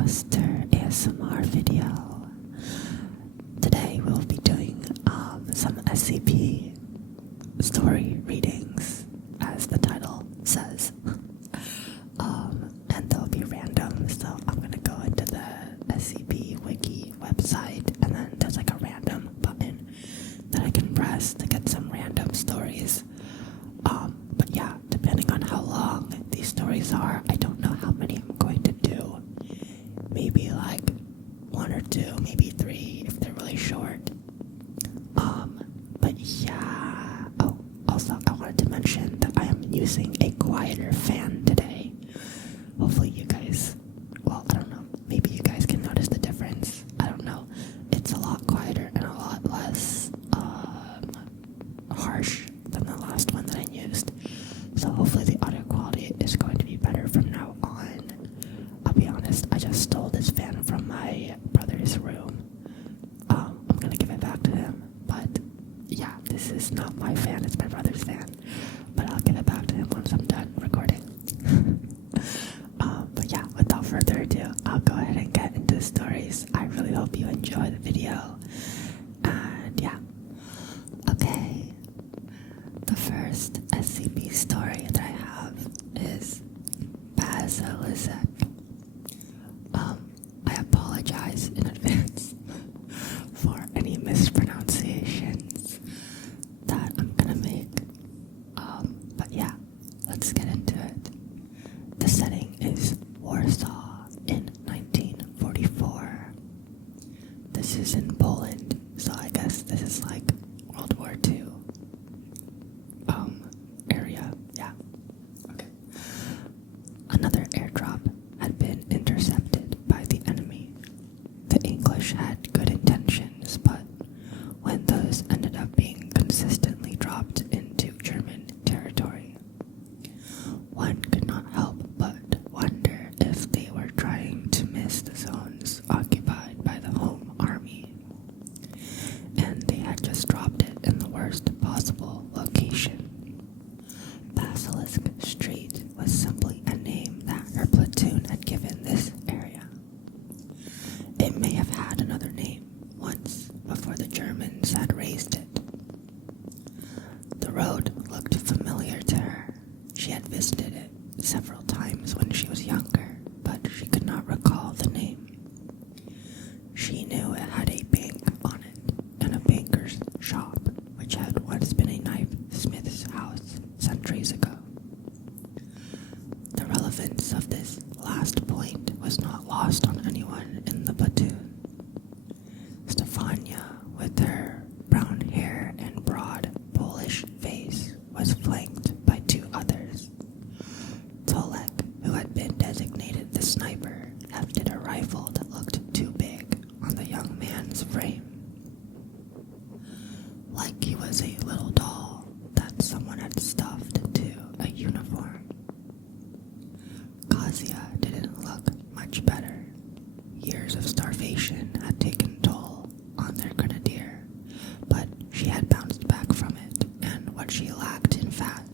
Imposter ASMR video. Today we'll be doing some SCP story readings, as the title says. And they'll be random, so I'm gonna go into the SCP wiki website, and then there's like a random button that I can press to get some random stories. But yeah, depending on how long these stories are, I don't know how many I'm going to do. Maybe like one or two, maybe three if they're really short. But yeah. Oh, also I wanted to mention that I am using a quieter fan today. Hopefully you guys, well, I don't know, maybe you guys can notice the difference. I don't know. It's a lot quieter and a lot less harsh than the last one that I used. So hopefully the audio quality is going to be better from now on. I'll be honest, I just stole this fan from my brother's room. I'm gonna give it back to him, but yeah, this is not my fan, it's my brother's fan. But I'll give it back to him once I'm done recording. But yeah, without further ado, I'll go ahead and get into the stories. I really hope you enjoy the video. And yeah. Okay. The first SCP story that I have is Basilisk. I apologize in advance for any mispronunciations that I'm gonna make. But yeah, let's get into it. The setting is Warsaw in 1944. This is in Poland, so I guess this is like World War II. Area, yeah. Okay. Another airdrop had been intercepted by the enemy. The English had good intentions, but when those ended up being consistently dropped into German territory, one could not help but wonder if they were trying to miss the zones occupied by the home army, and they had just dropped it in the worst possible location. Basilisk Street was simply a name that her platoon had given this area. It may have had another name once before the Germans had raised it. The road looked familiar to her. She had visited it several times when she was younger, but she could not recall the name. She knew it had a bank on it and a banker's shop, which had once been a knifesmith's house centuries ago. The relevance of this last point was not lost on anyone in the platoon. Stefania, with her brown hair and broad Polish face, was flanked by two others. Tolek, who had been designated the sniper, hefted a rifle that looked too big on the young man's frame, like he was a little doll that someone had stuffed into a uniform. Kazia didn't look much better. Years of starvation had taken toll on their grenadier, but she had bounced back from it, and what she lacked in fat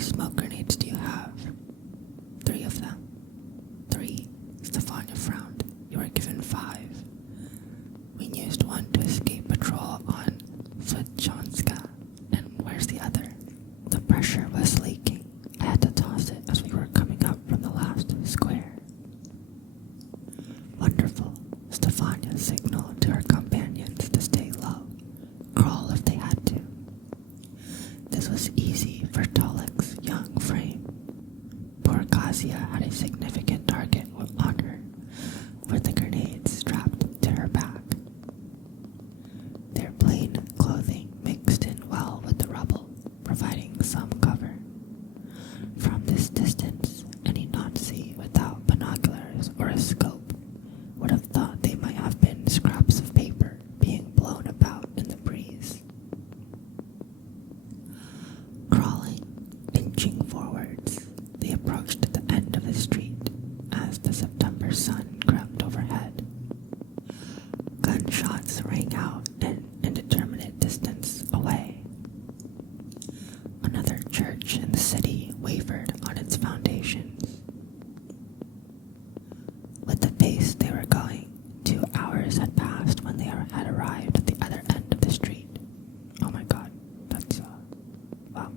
smoke grenades do you have? 3 of them. 3. Stefania frowned. You were given 5. We used one to escape patrol on Fletchanska. And where's the other? The pressure was leaking. I had to toss it as we were coming up from the last square. Wonderful. Stefania signaled to her companions to stay low. Crawl if they had to. This was easy for Tolik's young frame. Poor Kasia had a significant target on her, with the grenades strapped to her back. Their plain clothing mixed in well with the rubble, providing some cover. From this distance, any Nazi without binoculars or a scope would have thought they might have been scraps of paper being blown about in the breeze. Crawling, inching forwards, they approached the end of the street as the September sun crept overhead. Gunshots rang out an indeterminate distance away. Another church in the city wavered on its foundations. With the pace they were going, 2 hours had passed when they had arrived at the other end of the street. Oh my god, that's, wow.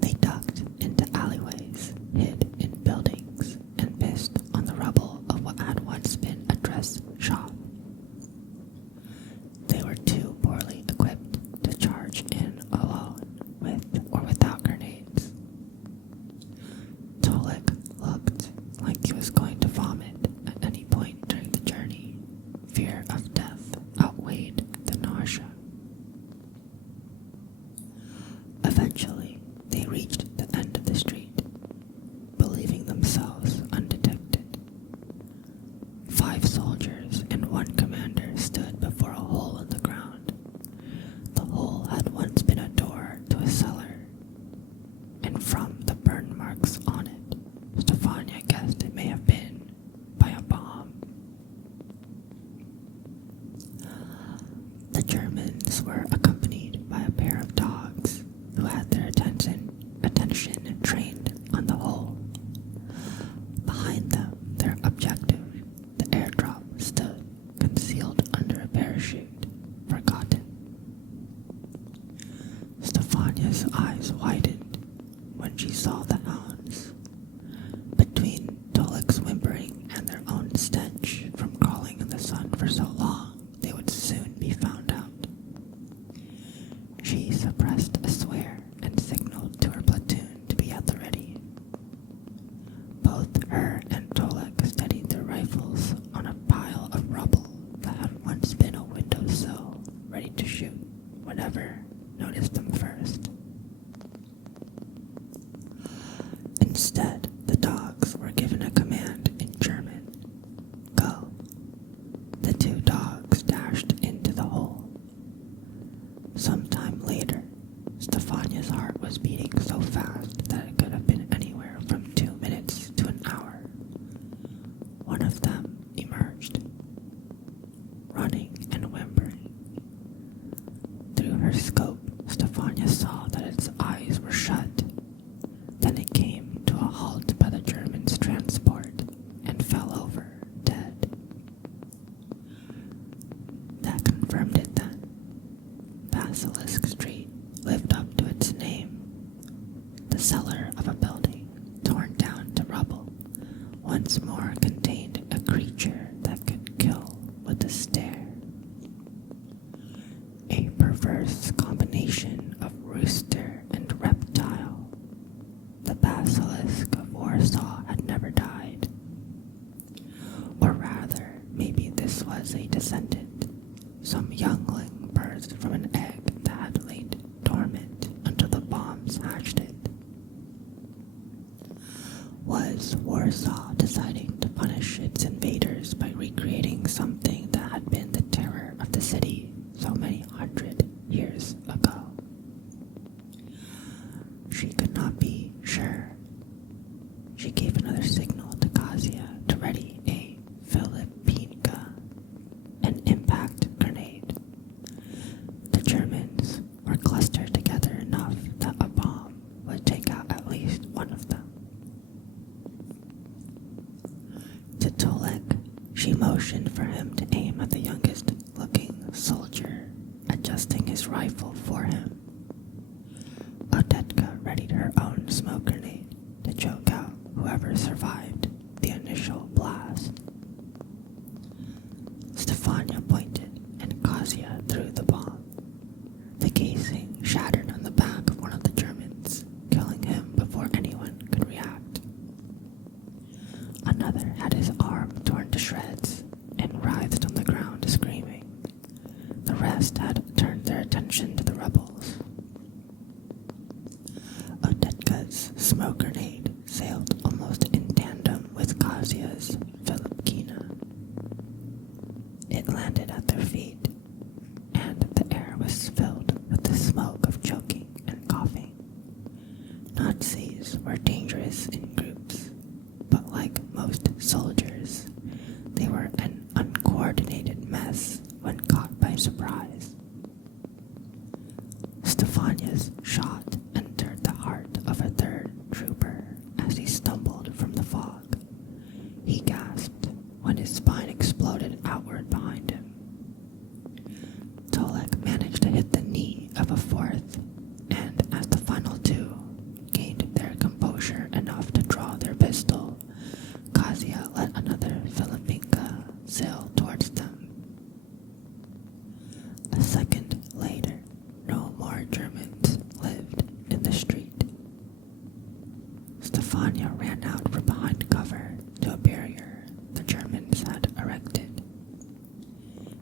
They ducked into alleyways, hid in buildings, and pissed on the rubble of what had once been a dress shop. They were too poorly equipped to charge in alone, with or without grenades. Tolik looked like he was going to vomit at any point during the journey. Fear of death outweighed the nausea. Eventually, they reached the end of the street, believing themselves undetected. 5 soldiers and 1 commander stood before a hole in the ground. The hole had once been a door to a cellar, and from the burn marks on it, Stefania guessed it may have been by a bomb. The Germans were accompanied by a pair of dogs who had their attention trained on the hole. Behind them, their objective, the airdrop, stood concealed under a parachute, forgotten. Stefania's eyes widened when she saw the hounds. Between Tolik's whimpering and their own stench from crawling in the sun for so long, they would soon be found out. She suppressed a swear and signaled to her platoon to be at the ready. Both her and Tolik steadied their rifles on a pile of rubble that had once been a windowsill, ready to shoot whatever noticed them first. Instead, the dogs were given a command in German. Go. The 2 dogs dashed into the hole. Sometime later, Stefania's heart was beating so fast that it could have been anywhere from 2 minutes to an hour. One of them emerged, running and whimpering. Through her scope, Stefania saw that its eyes were shut. Then it came to a halt by the Germans' transport and fell over, dead. That confirmed it then. Basilisk Street lived up to its name. The cellar of a building, torn down to rubble, once more contained a creature that could kill with a stare. A perverse combination of rooster and reptile. The basilisk of Warsaw had never died. Or rather, maybe this was a descendant, some youngling birthed from an egg that had lain dormant until the bombs hatched it. Was Warsaw deciding to punish its invaders by recreating something that had been the terror of the city so many 100 years ago? She could not be sure. She gave another signal to Kasia to ready a Filipinka, an impact grenade. The Germans were clustered together enough that a bomb would take out motioned for him to aim at the youngest looking soldier, adjusting his rifle for him. Otetka readied her own smoke grenade to choke out whoever survived the initial blast. Stefania pointed and Kasia threw the bomb. The casing shattered on the back of one of the Germans, killing him before anyone could react. Another had his arm torn to shreds and writhed on the ground screaming. The rest had turned their attention to the rebels. Otetka's smoke grenade sailed almost in tandem with Kasia's Filipkina. It landed at their feet, and the air was filled with the smoke of choking and coughing. Nazis were dangerous in groups, but like most soldiers, they were an uncoordinated mess when caught by surprise. Stefania's shot entered the heart of a third trooper as he stumbled from the fog. He gasped when his spine exploded outward behind him. Tolek managed to hit the knee of a fourth, and as the final two gained their composure enough to draw their pistol, Kasia let another Filipinka sail towards them. A second later, no more Germans lived in the street. Stefania ran out from behind cover to a barrier the Germans had erected,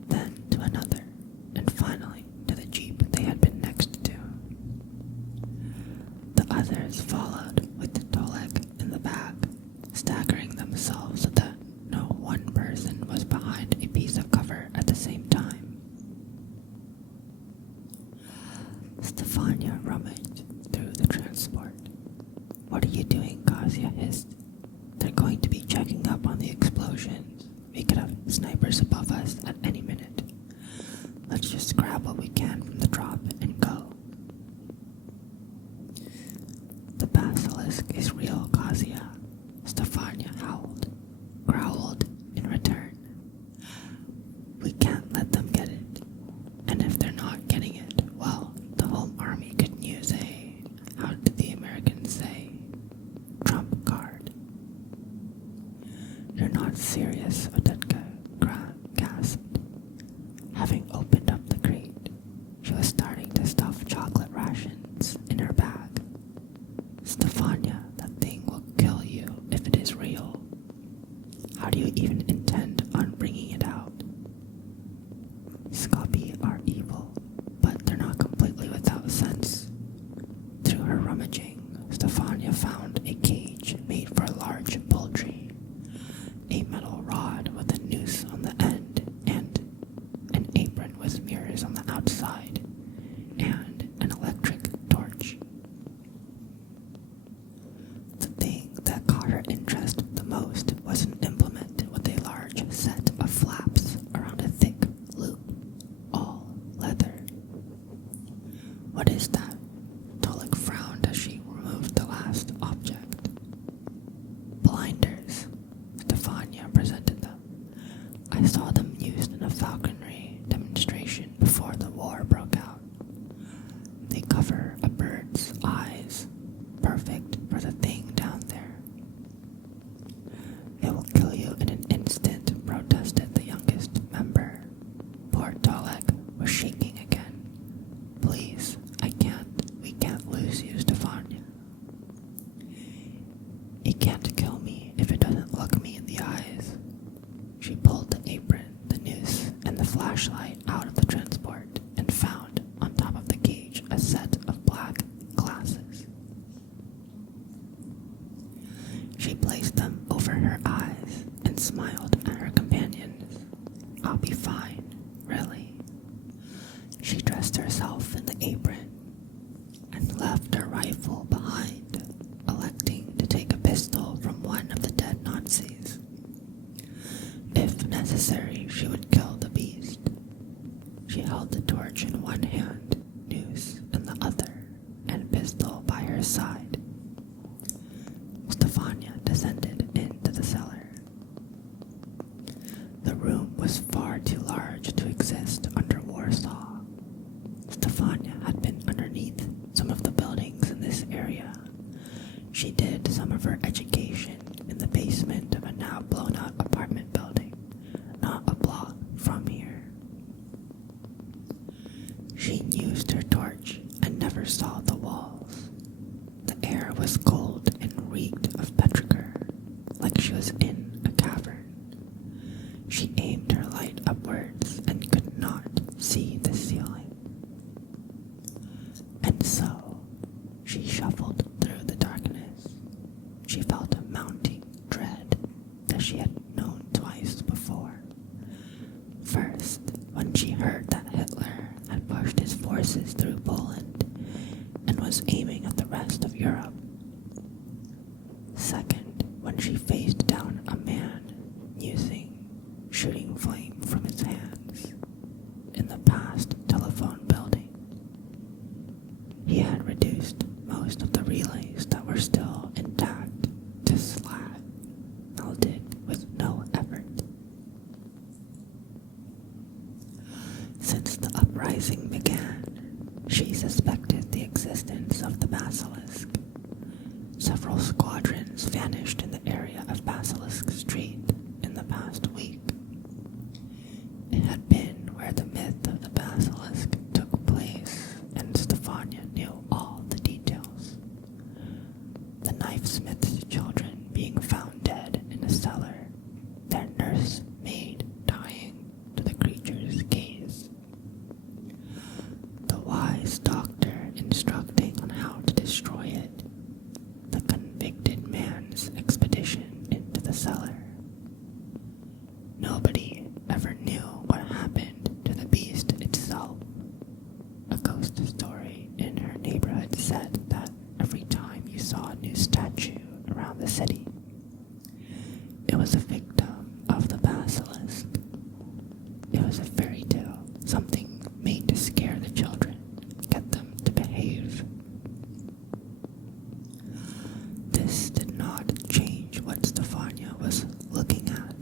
then to another, and finally to the jeep they had been next to. The others followed with Tolek in the back, staggering themselves so that no one person was behind a piece of cover at the same time. Stefania rummaged through the transport. "What are you doing?" Kasia hissed. "They're going to be checking up on the explosions. We could have snipers above us at any minute. Let's just grab what we can from the drop and go." "The basilisk is real, Kasia," Stefania growled in return. "We can't let them get it. And if they're not getting it, well, the home army could use a, how did the Americans say, trump card." "You're not serious," Otetka gasped. Having opened up the crate, she was starting to stuff chocolate rations in her bag. "Stefania, that thing will kill you if it is real. How do you even intend on bringing it out?" "Scabby are evil, but they're not completely without sense." Through her rummaging, Stefania found a cage made for large poultry, a metal rod with a noose on the end, and an apron with mirrors on the outside, and an electric torch. The thing that caught her interest the most was an implement with a large set of flaps around a thick loop, all leather. "What is that?" Tolek frowned as she removed the last object. "Blinders," Stefania presented them. "I saw them used in a falconry demonstration before the war broke out. They cover a bird's eyes, perfect for the thing down there." "It will kill you in an instant," protested the youngest member. Poor Tolek was shaking again. "Please, we can't lose you, Stefania." "It can't kill me if it doesn't look me in the eyes." She pulled the apron, the noose, and the flashlight out of the transport and found on top of the cage a set of black glasses. She placed them over her eyes and smiled at her companions. "I'll be fine, really." She dressed herself in the apron and left her rifle behind, electing to take a pistol from one of the dead Nazis. If necessary, she would kill the beast. She held the torch in one hand, noose in the other, and pistol by her side. Stefania descended into the cellar. The room was far too large to exist under Warsaw. Stefania had been underneath some of the buildings in this area. She did some of her education in the basement of a now blown-out apartment building, not a block from here. She used her torch and never saw the walls. The air was cold and reeked of petrichor, like she was in a cavern. She aimed her light upwards and could not see the ceiling. And so, she shuffled through the darkness. She felt a mounting dread that she had known twice before. First, when she heard that Hitler had pushed his forces through Poland and was aiming at the rest of Europe. Second, when she faced down a man using shooting flame from his hands in the past telephone building. He had reduced most of the relays that were still intact to slag, melted with no effort. Since the uprising began, she suspected the existence of the basilisk. Several squadrons vanished in the area of Basilisk Street in the past week. It had been where the myth of the basilisk took place, and Stefania knew all the details. The knifesmith's children being found dead in a cellar, their nurse maid dying to the creature's gaze. The wise doctor instructing on how to destroy it, the convicted man's expedition into the cellar. Nobody ever knew what happened to the beast itself. A ghost story in her neighborhood said that every time you saw a new statue around the city, it was a victim of the basilisk. It was a fairy tale, something made to scare the children, get them to behave. This did not change what Stefania was looking at.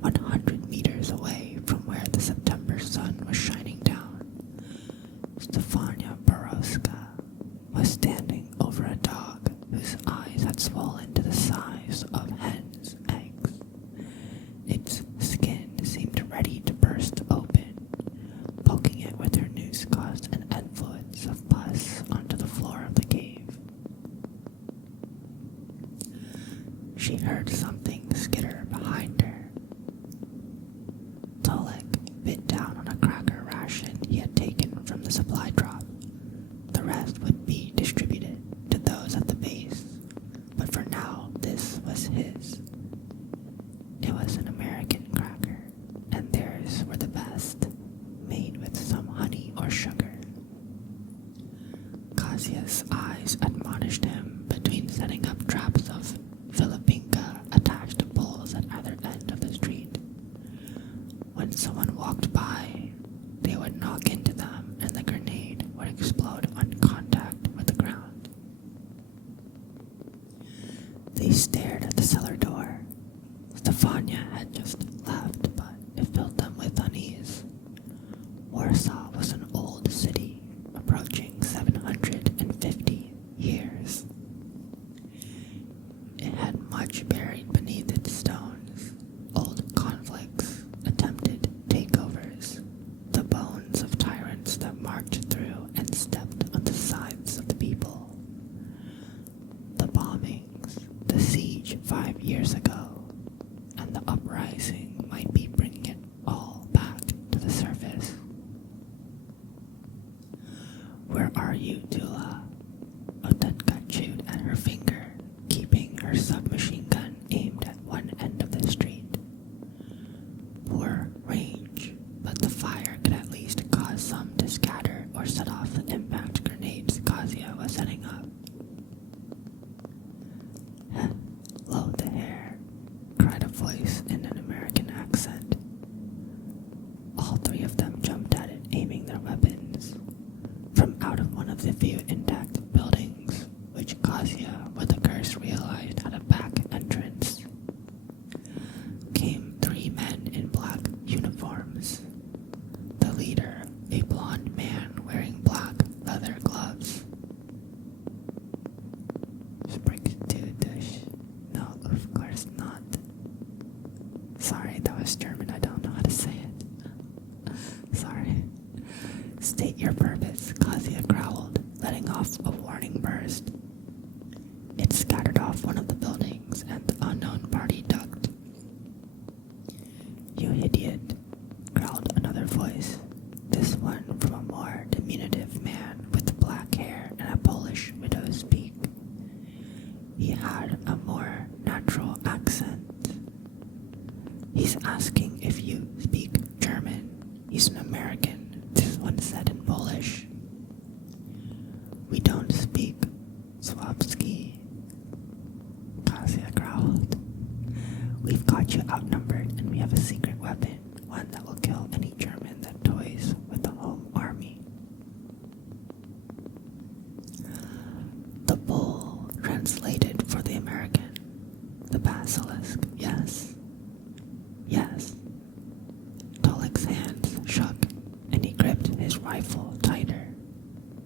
100 meters away from where the September sun was shining down, Stefania Borowska was standing over a dog whose eyes had swollen to the size of hen's eggs. Its skin seemed ready to burst open, poking it with her noose caused an influence of pus onto the floor of the cave. She heard something skitter behind her. Tolek bit down on a cracker ration he had taken from the supply drop. The rest would be distributed to those at the base, but for now this was his. It was an American cracker, and theirs were the best, made with some honey or sugar. Kazia's eyes admonished him between setting up traps of Filipinka attached to poles at either end of the street. When someone walked by, they would knock into them and the grenade would explode on contact with the ground. They stared at the cellar door. Stefania had just left, but it filled them with unease. Warsaw was an old city, approaching 750 years. It had much buried beneath its stones, old conflicts, attempted takeovers, the bones of tyrants that marched through and stepped on the sides of the people. The bombings, the siege 5 years ago, and the uprising might be bringing it all back to the surface. "Where are you, Tula?" Otetka chewed at her finger, keeping her submachine gun aimed at one end of the street. Poor range, but the fire could at least cause some to scatter or set off the impact grenades Kazia was setting up. "Load the hair," cried a voice in an American Sprich No, of course not. Sorry, that was German. I don't know how to say it. Sorry. State your purpose, Kazuya growled, letting off a warning burst. It scattered off one of the buildings, and the unknown party ducked. You idiot, growled another voice, this one from a more diminutive man with black hair and a Polish widow's peak. He had a more natural accent. He's asking if you speak German. He's an American, this one said in Polish. We don't speak Swabski, Kazuya growled. We've got you outnumbered and we have a secret weapon, one that will kill any German that toys with the home army. The bull translated for the American. The basilisk, yes. Yes. Tolik's hands shook and he gripped his rifle tighter.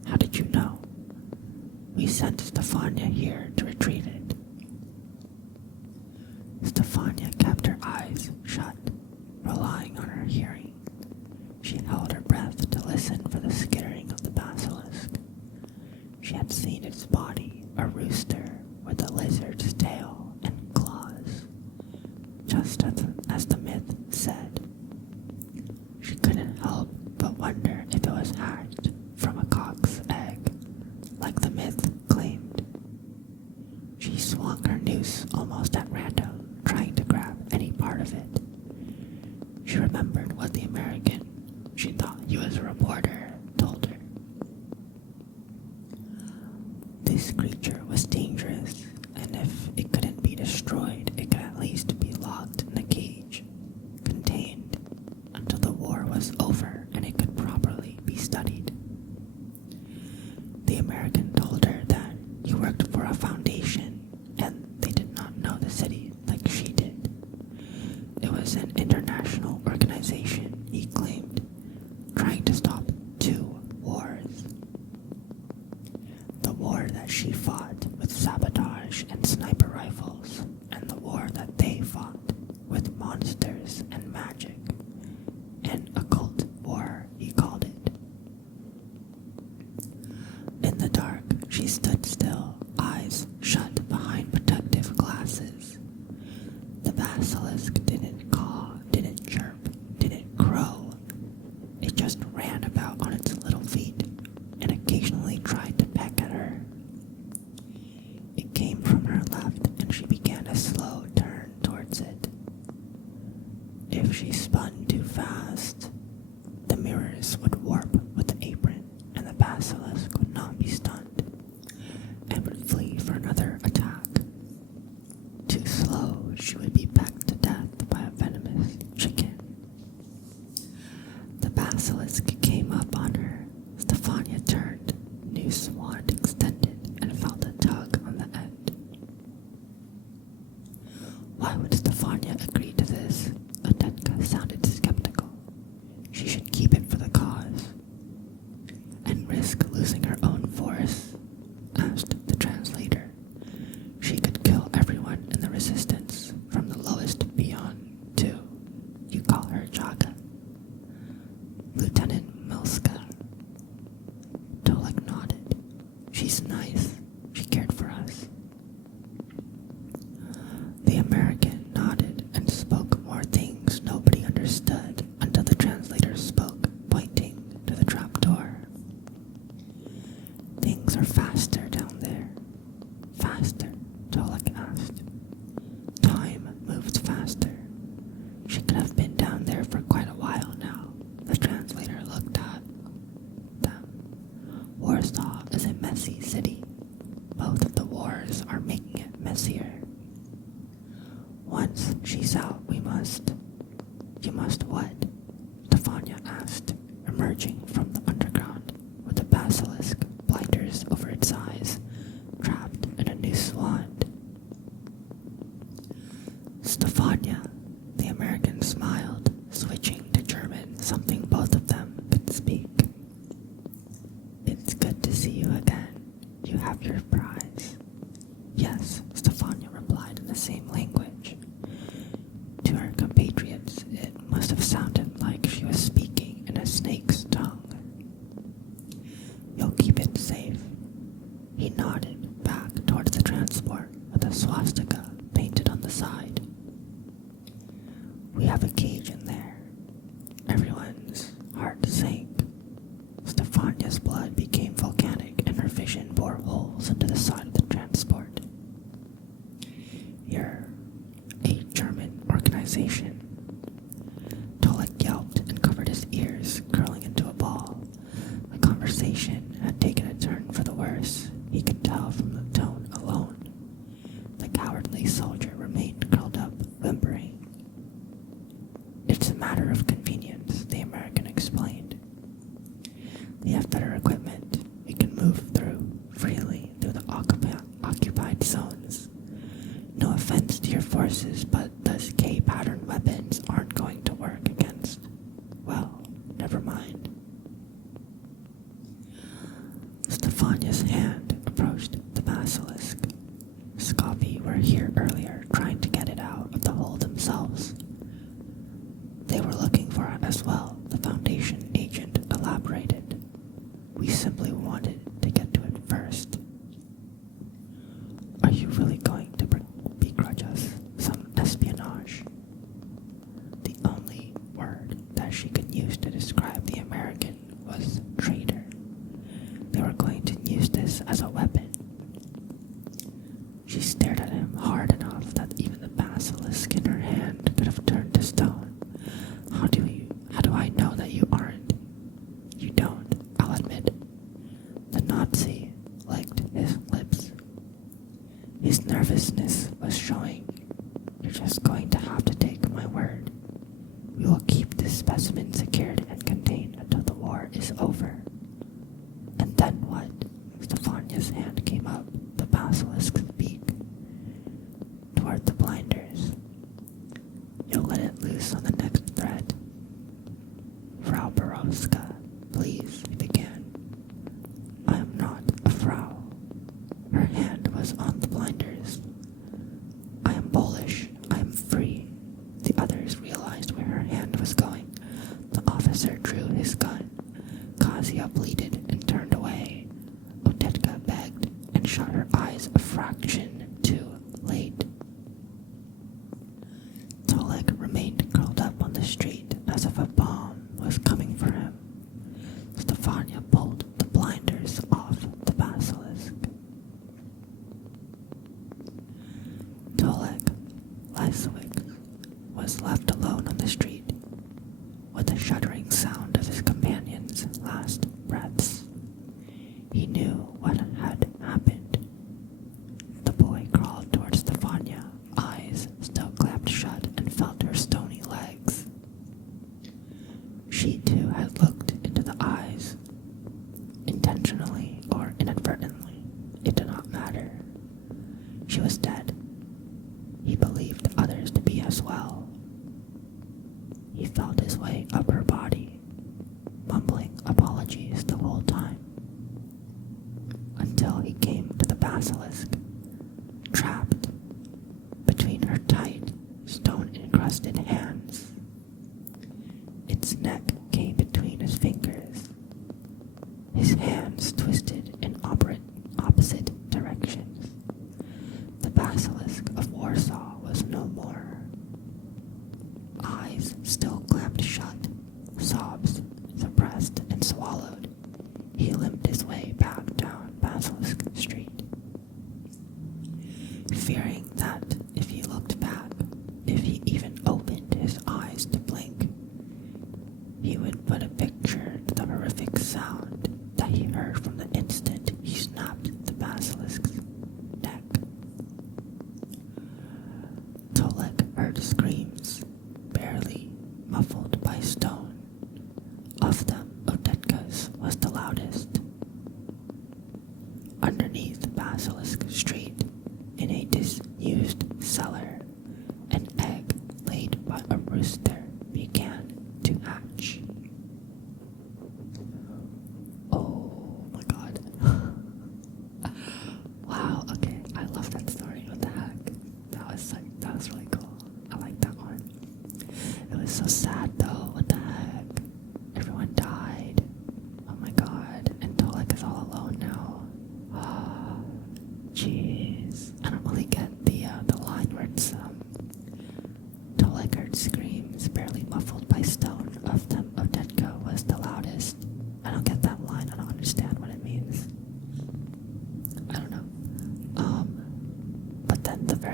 How did you know? We sent Stefania here to retrieve it. Stefania kept her eyes shut, relying on her hearing. She held her breath to listen for the skittering of the basilisk. She had seen its body, a rooster with a lizard's tail and claws, just as the myth said. She couldn't help but wonder if it was hatched from a cock's egg, like the myth claimed. She swung her noose almost at random, trying to grab any part of it. She remembered what the American, she thought he was a reporter, told her. This creature was dangerous, and if it couldn't be destroyed, it could at least be locked in a cage, contained, until the war was over and it could properly be studied. The American told her that he worked for a foundation and they did not know the city like she did. It was an international organization, he claimed, trying to stop 2 wars. The war that she fought with sabotage and sniper rifles, and the war that they fought with monsters and magic. An occult war, he called it. In the dark, she stood still, eyes shut behind protective glasses. The basilisk didn't caw, didn't chirp, didn't crow. It just ran about on its little feet and occasionally tried to peck at her. It came from her left and she began a slow turn towards it. If she spun too fast, the mirrors would warp with the apron and the basilisk would not be stunned and would flee for another attack. Too slow, she would be pecked to death by a venomous chicken. The basilisk came up on her. Stefania turned, noose wand extended, and felt a tug on the end. Why would Stefania agree to this? Otetka sounded skeptical. She should keep it for the cause. And risk losing her own force? Asked the translator. She could kill everyone in the resistance, from the lowest peon to, you call her Jaga, Lieutenant Milska. Tolik nodded. She's nice. She cared for us. The American nodded and spoke more things nobody understood until the translator spoke, pointing to the trapdoor. Things are faster down there. Faster, Tolik asked. Time moves faster. She could have been down there for quite a while now. The translator looked at them. Warsaw is a messy city. Both of the wars are making it messier. Once she's out, You must what? Stefania asked, emerging from the underground with the basilisk, blinders over its eyes, trapped in a noose wand. Stefania, the American smiled, switching to German, something both of them could speak. It's good to see you again. You have your prize. onto the side of the transport. "You're a German organization." Tolek yelped and covered his ears, curling into a ball. The conversation had taken a turn for the worse. He could tell from the tone alone. The cowardly soldier remained curled up, whimpering. "It's a matter of convenience," the American explained. "We have better equipment. We can move freely through the occupied zones. No offense to your forces, but those K-pattern weapons aren't going to work against... well, never mind." Stefania's hand approached the basilisk. Scopi were here earlier, trying to get it out of the hole themselves. "They were looking for it as well," the Foundation agent elaborated. "We simply wanted to get to it first." "Are you really going to begrudge us some espionage?" The only word that she could use to describe the American was traitor. They were going to use this as a weapon. She stared at him hard enough that even the basilisk in her hand could have turned to stone. How do I know that you aren't?" "You don't, I'll admit." The Nazi licked his lips. His nervousness was showing. "You're just going to have to take my word. We will keep this specimen secured and contained until the war is over." "And then what?" Stefania's hand came up, the basilisk's beak, toward the blinders. "You'll let it loose on the next threat." "Frau Borowska, please," he began. "I am not a Frau." Her hand was on the blinders. "I am Polish. I am free." The others realized where her hand was going. The officer drew his gun. Kazia bleated and turned away. Otetka begged and shut her eyes a fraction too late. Tolek remained curled up on the street as if a bomb was coming for him. Stefania pulled the blinders off the basilisk. Tolek Lyswick was left alone on the street, with the shuddering sound of his companion's last breaths. He knew what had happened. The boy crawled towards Stefania, eyes still clamped shut, and felt her stony legs. She too had looked into the eyes, intentionally or inadvertently. It did not matter. She was dead. He believed others to be as well. He felt his way up her body, mumbling apologies the whole time, until he came to the basilisk, trapped between her tight, stone-encrusted hands. Its neck came between his fingers. His hands twisted in opposite directions. The basilisk of Warsaw was no more. Eyes still clamped shut, sobs suppressed and swallowed. He limped his way back down Basilisk Street, fearing that if he looked back, if he even opened his eyes to blink, he would put a picture to the horrific sound that he heard from the instant he snapped the basilisk's neck. Tolek heard screams, barely muffled by stone. Of them, Odetka's was the loudest. Underneath Basilisk Street, in a disused cellar, an egg laid by a rooster began to hatch. Oh my god. Wow, okay, I love that story. What the heck? That was really cool. I like that one. It was so sad though, what the heck? Everyone died. Oh my god, and Tolek is all alone now. Jeez. I don't really get the line where it's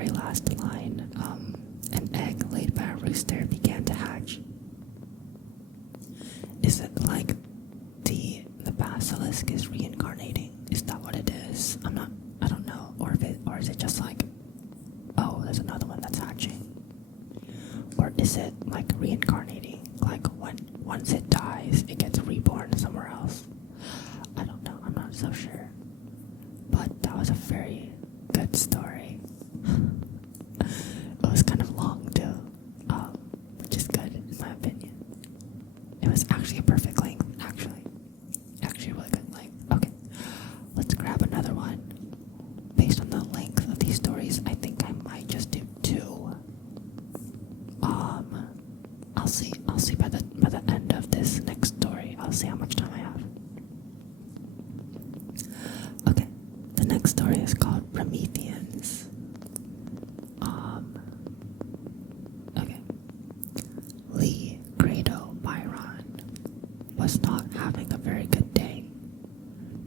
very last line, an egg laid by a rooster began to hatch. Is it like the basilisk is reincarnating? Is that what it is? I don't know. Or is it just like, oh, there's another one that's hatching? Or is it like reincarnating? Like once it dies, it gets reborn somewhere else? I don't know. I'm not so sure. But that was a very good story. It was kind of long too, which is good in my opinion. It was actually a perfect length, actually a really good length. Okay, let's grab another one. Based on the length of these stories, I think I might just do 2. I'll see by the end of this next story. I'll see how much time I have. Okay, the next story is called Prometheans. Okay. Lee Grado Byron was not having a very good day.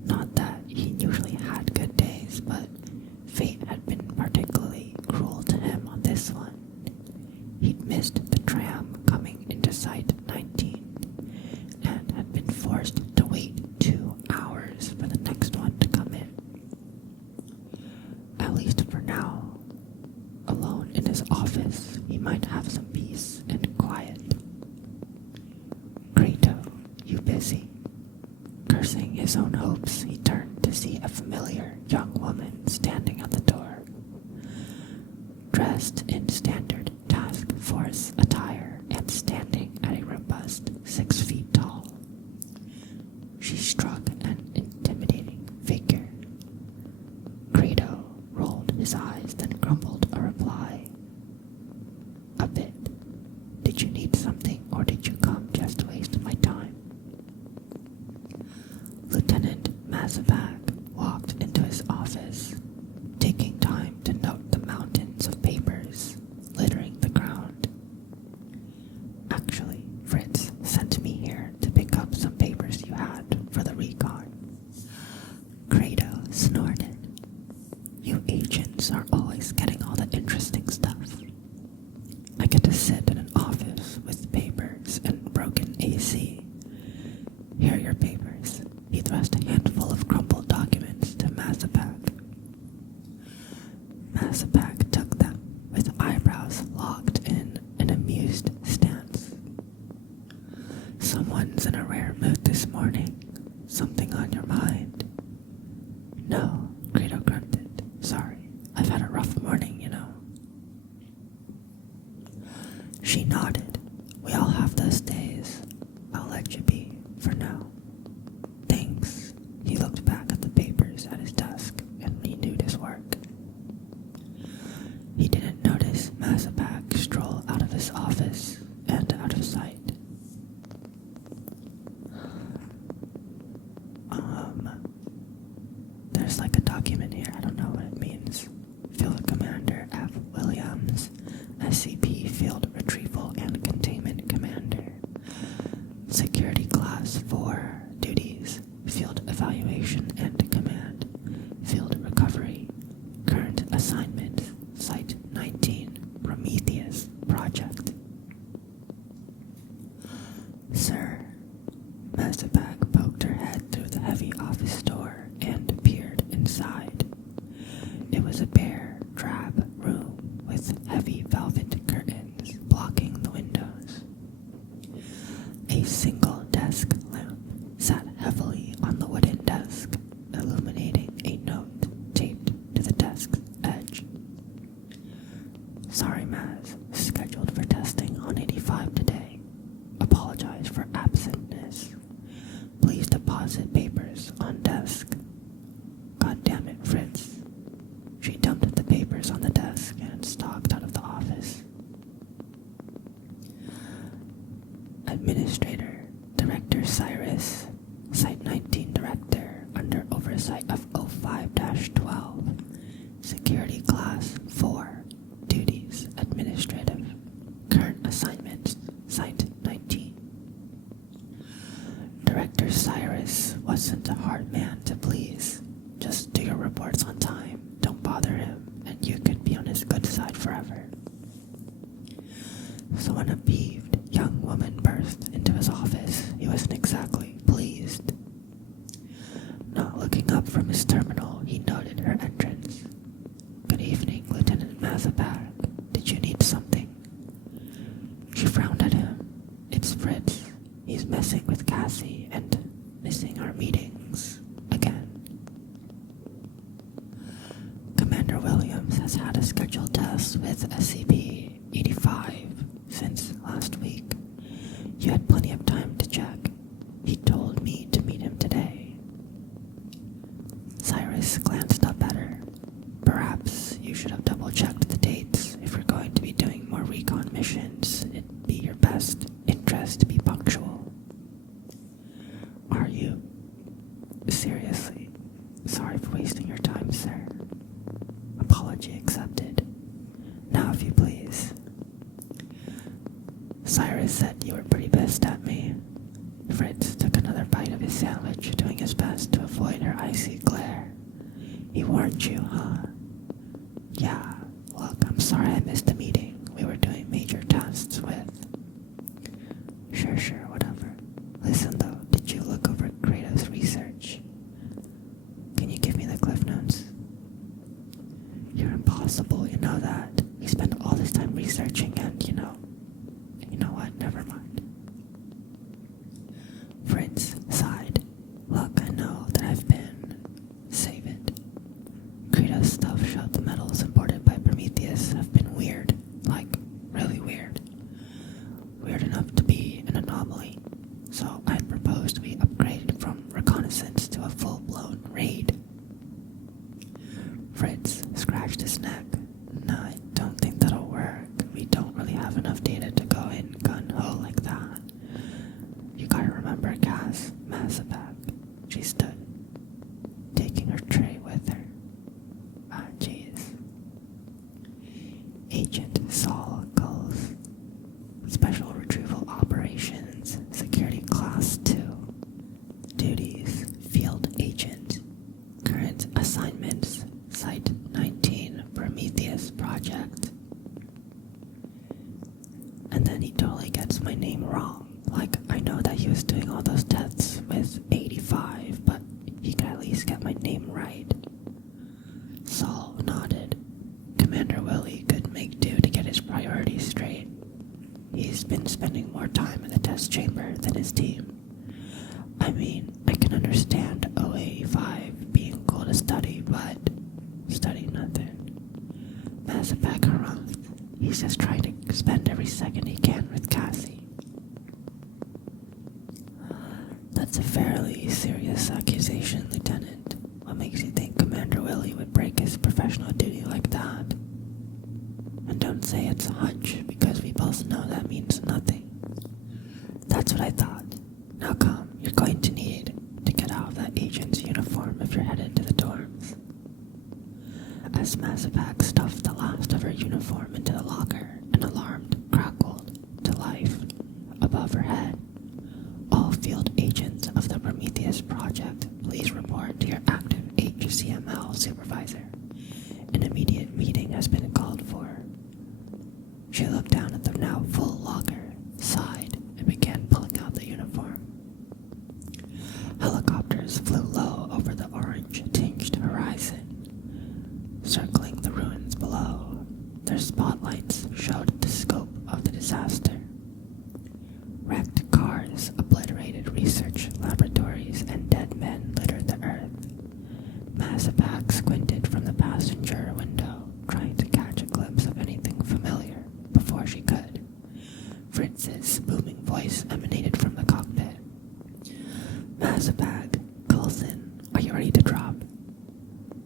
Not that he usually had good days, but fate had been particularly cruel to him on this one. He'd missed the tram coming into Site 19 and had been forced to wait 2 hours for the next one to come in. At least for now, alone in his office, he might have some peace and quiet. Creto, you busy? Cursing his own hopes, he turned to see a familiar young woman standing at the door. Dressed in standard task force attire and standing at a robust 6 feet tall, she struck an intimidating figure. Credo rolled his eyes, then grumbled a reply. A bit. Did you need something, or did you come just to waste my time? Lieutenant Mazabak walked into his office, taking time to note the mountains of papers littering the ground. Actually, Fritz sent me here to pick up some papers you had for the recon. Credo snorted. You agents are always getting all the interesting stuff. I get to sit in an office with papers and broken AC. Here are your papers. He thrust a handful of crumpled documents to Mazabak. Mazabak took them with eyebrows locked in an amused stance. Someone's in a rare mood this morning. Something on your mind? No, Credo grunted. Sorry, I've had a rough morning, you know. She nodded. We all have those days. I'll let you be, for now. Thanks. He looked back at the papers at his desk and renewed his work. He didn't notice Mazabak stroll out of his office and out of sight. There's like a document here. I don't know what it means. Field Commander F. Williams, SCP Field Retrieval and Containment Commander. Security Class 4 duties, Field Evaluation and Command, Field Recovery. Current assignment, Site 19, Prometheus Project. Sir, Mazabak poked her head through the heavy office door and peered inside. It was a bare, drab room with heavy velvet curtains blocking the windows. A single desk lamp sat heavily on the wooden desk, illuminating a note taped to the desk's edge. Sorry, Maz. Scheduled for testing on 85 today. Apologize for absentness. Please deposit papers on desk. God damn it, Fritz. She dumped the papers on the desk and stalked out of the office. Administrator, Director Cyrus, Site 19 Director, under oversight of 05-12, Security Class 4, Duties Administrative, Current Assignments, Site 19. Director Cyrus wasn't a hard man to please. Just do your reports on time, don't bother him, and you could be on his good forever. So when a peeved young woman burst into his office, he wasn't exactly pleased. Not looking up from his terminal, he noted her entrance. "Good evening, Lieutenant Mazabak. Did you need something?" She frowned at him. "It's Fritz. He's messing with Cassie and missing our meetings again." Commander Williams has had a scheduled test with SCP-85 since last week. You had plenty of time to check. He told me to meet him today. Cyrus glanced up at her. "Perhaps you should have double-checked the dates. If you're going to be doing more recon missions, it'd be your best interest to be punctual." "Are you? Seriously? Sorry for wasting your time, sir." Apology accepted. "Now, if you please." "Cyrus said you were pretty pissed at me." Fritz took another bite of his sandwich, doing his best to avoid her icy glare. "He warned you, huh?" "Yeah, look, I'm sorry I missed the meeting. We were doing major tests with..." Sure, whatever. Listen though, did you look over Kratos' research? Can you give me the cliff notes? You're impossible, you know that. We spent all this time researching and, you know what, never mind. Fritz sighed. "Look, I know that I've been... Save it. Kratos' stuff showed the metals imported by Prometheus have been weird. Like, really weird. Weird enough to be an anomaly. So I'd proposed we upgrade from reconnaissance to a full-blown raid." Fritz scratched his neck. "No, I don't think that'll work. We don't really have enough data to go in gun-ho like that. You gotta remember Cass Mazabak." She stood, taking her tray with her. Ah, jeez. "Agent Saul Gulls. Special Retrieval Operations, Security Class 2. Duties, Field Agent. Current assignments, Site 19, Prometheus Project." And then he totally gets my name wrong. Like, I know that he was doing all those tests with 85, but he could at least get my name right. Saul nodded. Commander Willie could make do to get his priorities straight. He's been spending more time in the test chamber than his team. I mean, I can understand OA5 being cool to study, but study nothing. Mazabak harumphed. He's just trying to spend every second he can with Cassie. That's a fairly serious accusation, Lieutenant. What makes you think Commander Willie would break his professional duty like that? And don't say it's a hunch, because we both know that means nothing. That's what I thought. Now come, you're going to need to get out of that agent's uniform if you're headed to the dorms. As Mazabak stuffed the last of her uniform into the locker, an alarmed crackled to life above her head. "All field agents of the Prometheus Project, please report to your active HCML supervisor. An immediate meeting has been called for." She looked down at the now full locker, sighed, and began pulling out the uniform. Helicopters flew low over the orange-tinged horizon, circling the ruins below. Their spotlights showed the scope of the disaster. Wrecked cars obliterated research laboratories, and dead men littered the earth. Mazabak squinted from the passenger window, trying to catch a glimpse of anything familiar before she could. Fritz's booming voice emanated from the cockpit. "Mazabak, Coulson, are you ready to drop?"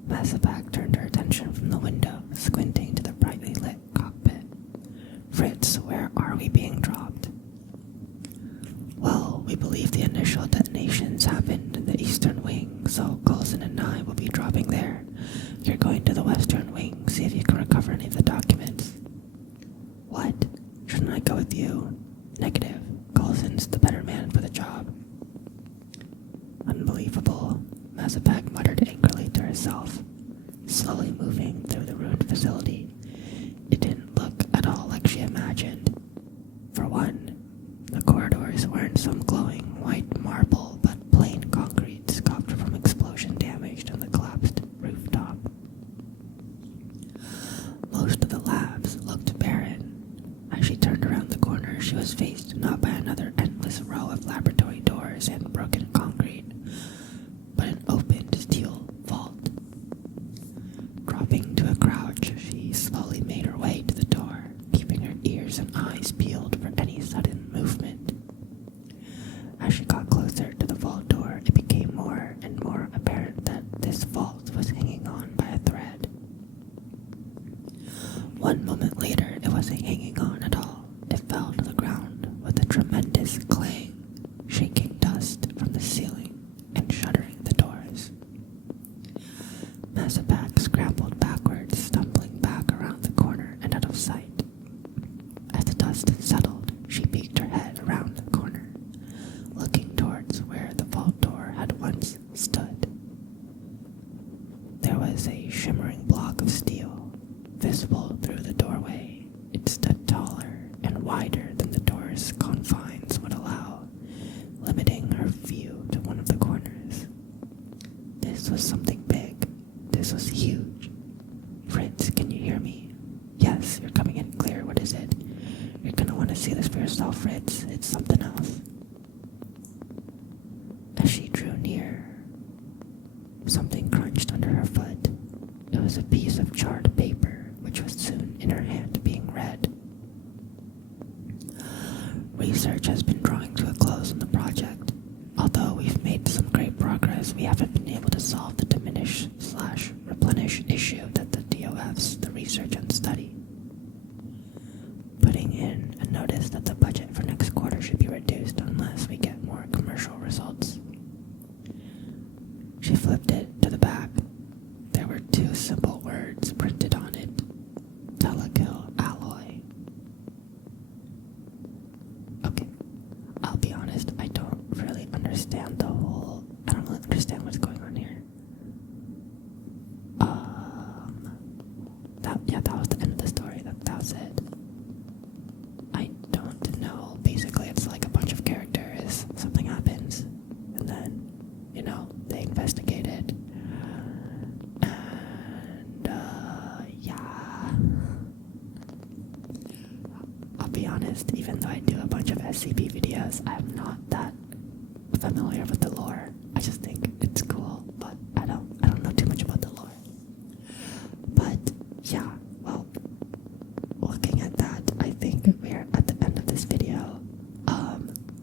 Mazabak turned her attention from the window, squinting to the brightly lit cockpit. "Fritz, where are we being dropped?" "Well, we believe the initial detonations happened in the eastern wing, so Coulson and I will be dropping there. You're going to the western wing, see if you can recover any of the documents." "What? Shouldn't I go with you?" "Negative. Coulson's the better man for the job." "Unbelievable," Mazabak muttered angrily to herself. Slowly moving through the ruined facility, it didn't imagined. For one, the corridors weren't some glowing white marble, but plain concrete scuffed from explosion damage on the collapsed rooftop. Most of the labs looked barren. As she turned around the corner, she was faced not by another endless row of laboratory doors and broken concrete, but an opened steel vault. Dropping to a crouch, she slowly made her way to the door, keeping her ears and eyes peeled for any sudden movement. As she got closer to the vault door, it became more and more apparent that this vault was hanging on by a thread. One moment later, it wasn't hanging on at all. It fell to the ground with a tremendous clang, shaking dust from the ceiling and shuttering the doors. Mazabak scrambled backwards, stumbling back around the corner and out of sight. As the dust settled, she peeked her head around the corner, looking towards where the vault door had once stood. There was a shimmering block of steel, visible through the doorway. It stood taller and wider than the door's confines would allow, limiting her view to one of the corners. This was something big. This was huge. Fritz, can you hear me? Yes, you're coming in clear. What is it? You're gonna want to see this for yourself, Fritz. It's something else. As she drew near, something crunched under her foot. It was a piece of charred paper, which was soon in her hand being read. Research has been drawing to a close on the project. Although we've made some great progress, we haven't been able to solve the diminish/replenish issue that the DOFs, the research and study. Putting in a notice that the budget for next quarter should be reduced unless we get more commercial results. She flipped it to the back. There were two simple words printed on it: Telekill alloy. Okay, I'll be honest, I don't really understand what's going on here. That was the end of the story. That was it. I don't know. Basically, it's like a bunch of characters. Something happens, and then, they investigate it. And, yeah. I'll be honest, even though I do a bunch of SCP videos, I'm not that familiar with the lore. I just think it's cool, but I don't know too much about the lore. But yeah, well, looking at that, I think we're at the end of this video.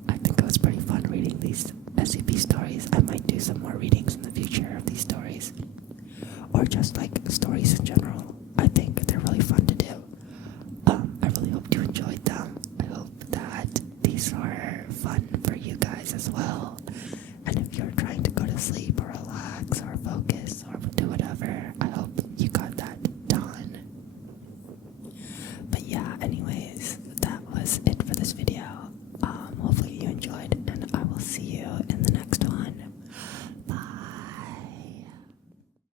I think it was pretty fun reading these SCP stories. I might do some more readings in the future of these stories, or just like stories in general. I think they're really fun to do. I really hope you enjoyed them. I hope that these are fun for you guys as well.